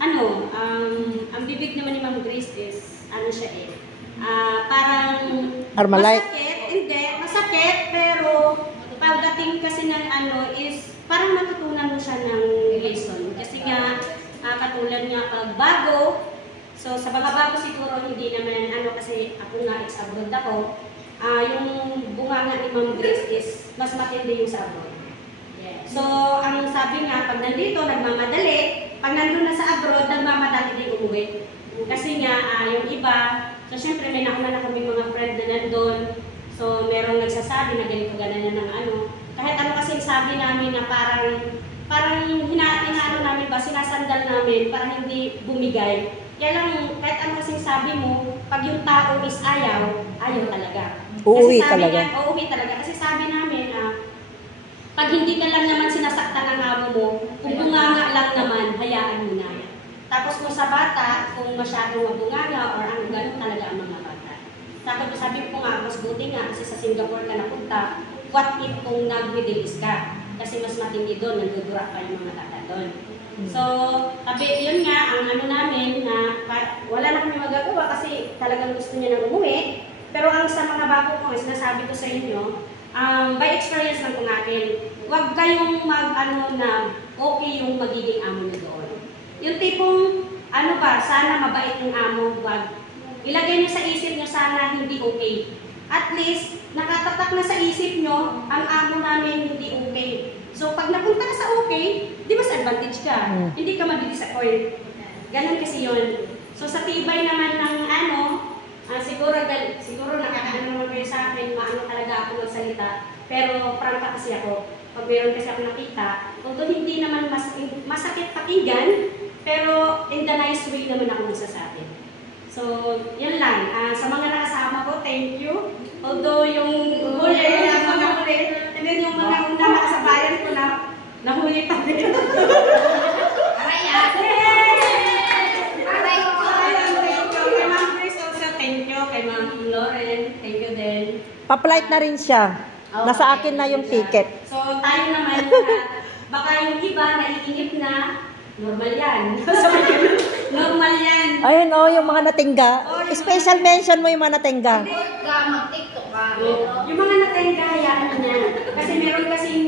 ang bibig naman ni Ma'am Grace is, siya parang Armalite. masakit, pero pagdating kasi ng is, parang matutunan mo siya ng lesson. Kasi nga, katulad nga pag bago, so sa mga bago siguro hindi naman, kasi ako nga ex-abroad ako, yung bunganga ni Ma'am Grace is, mas matindi yung sa abroad. So, ang sabi nga, pag nandito, nagmamadali, pag nandun na sa abroad, nagmamadali din umuwi. Kasi nga, yung iba, so syempre may nauna na kami mga friend na nandun, so merong nagsasabi na ganito ganan na ng kahit kasi sabi namin na parang hinaano namin ba, sinasandal namin, parang hindi bumigay. Kaya lang, kahit kasing sabi mo, pag yung tao is ayaw talaga. Uuwi talaga. Uuwi talaga. Kasi sabi namin, pag hindi ka lang naman sinasaktan ng amo mo, kung bunganga lang naman, hayaan mo na. Tapos kung sa bata, kung masyadong mabunganga or gano'n talaga ang mga bata. Sabi ko nga, mas buti nga kasi sa Singapore ka napunta, what if kung nag-Middle East ka? Kasi mas matindi doon, nagdudura pa yung mga bata doon. So, yun nga, ang namin na wala na kami magagawa kasi talagang gusto niya nang umuwi. Pero ang sa mga bago ko, sinasabi ko sa inyo, by experience lang kung akin, huwag kayong na okay yung magiging amo niyo doon. Yung tipong, sana mabait yung amo, wag. Ilagay niyo sa isip niyo sana hindi okay. At least, nakatatak na sa isip niyo, ang amo namin hindi okay. So, pag napunta ka sa okay, di ba sa advantage ka? Hindi ka mag-disappoint. Ganun kasi yun. So, sa tibay naman ng siguro nakakaano naman kayo sa akin, maano talaga ako magsalita. Pero prangka kasi ako. Pag meron kasi ako nakita, although hindi naman masakit pakinggan, pero in the nice way naman ako magsasabi. So, yun lang. Sa mga nakasama ko, thank you. Although yung huli, and then yung mga una nakasabayan ko na nahuli pa din. Kay Ma'am Lauren, thank you din. Pa-flight na rin siya. Nasa akin na yung ticket. So, tayo naman, baka yung iba naiinip na, normal yan. Normal yan. Ayun yung mga natingga. Special mention mo yung mga natingga. Mag-TikTok ka. Yung mga natingga, hayaan mo na. Kasi meron kasing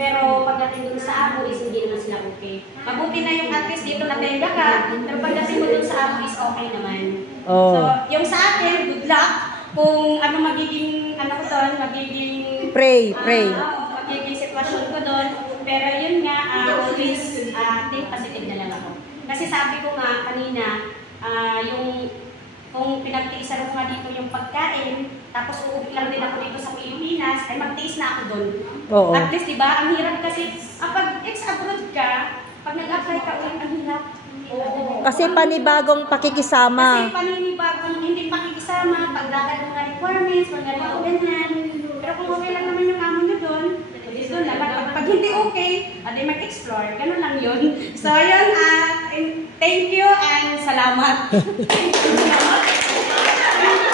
pero pagdating dun sa amo is hindi naman sila okay. Mabuti na yung at least dito natingga ka, pero pagdating mo dun sa amo is okay naman. So, yung sa akin, good luck. Kung magiging, magiging... Pray. Magiging sitwasyon ko doon. Pero yun nga, always think positive na lang ako. Kasi sabi ko nga kanina, kung pinagtiisan ko nga dito yung pagkain, tapos uuwi lang din ako dito sa Pilipinas, ay magtiis na ako doon. At least, diba, ang hirap kasi, pag ex-abroad ka, pag nag-apply ka ulit, ang hirap. Kasi panibagong pakikisama. Kasi panibagong hindi pakikisama, pagdagan ng mga requirements, mga ganyan. Pero kung okay lang naman yung amo nyo doon, doon lang. Pag hindi okay, aday mag-explore. Ganun lang yun. So, yun, thank you and salamat.